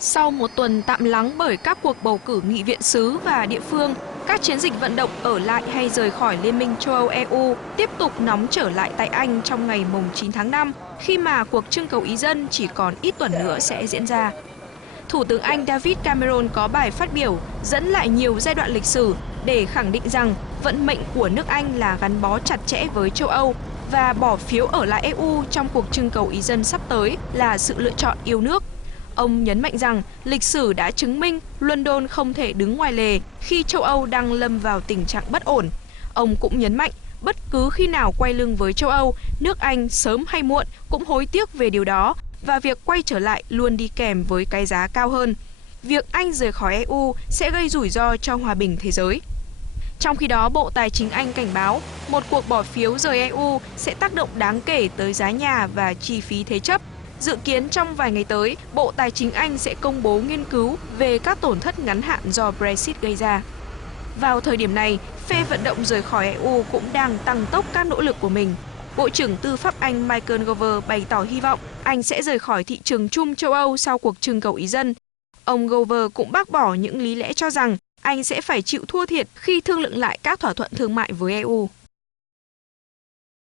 Sau một tuần tạm lắng bởi các cuộc bầu cử nghị viện xứ và địa phương, các chiến dịch vận động ở lại hay rời khỏi Liên minh châu Âu EU tiếp tục nóng trở lại tại Anh trong ngày 9 tháng 5, khi mà cuộc trưng cầu ý dân chỉ còn ít tuần nữa sẽ diễn ra. Thủ tướng Anh David Cameron có bài phát biểu dẫn lại nhiều giai đoạn lịch sử để khẳng định rằng vận mệnh của nước Anh là gắn bó chặt chẽ với châu Âu và bỏ phiếu ở lại EU trong cuộc trưng cầu ý dân sắp tới là sự lựa chọn yêu nước. Ông nhấn mạnh rằng lịch sử đã chứng minh London không thể đứng ngoài lề khi châu Âu đang lâm vào tình trạng bất ổn. Ông cũng nhấn mạnh bất cứ khi nào quay lưng với châu Âu, nước Anh sớm hay muộn cũng hối tiếc về điều đó và việc quay trở lại luôn đi kèm với cái giá cao hơn. Việc Anh rời khỏi EU sẽ gây rủi ro cho hòa bình thế giới. Trong khi đó, Bộ Tài chính Anh cảnh báo một cuộc bỏ phiếu rời EU sẽ tác động đáng kể tới giá nhà và chi phí thế chấp. Dự kiến trong vài ngày tới, Bộ Tài chính Anh sẽ công bố nghiên cứu về các tổn thất ngắn hạn do Brexit gây ra. Vào thời điểm này, phe vận động rời khỏi EU cũng đang tăng tốc các nỗ lực của mình. Bộ trưởng Tư pháp Anh Michael Gove bày tỏ hy vọng Anh sẽ rời khỏi thị trường chung châu Âu sau cuộc trưng cầu ý dân. Ông Gove cũng bác bỏ những lý lẽ cho rằng Anh sẽ phải chịu thua thiệt khi thương lượng lại các thỏa thuận thương mại với EU.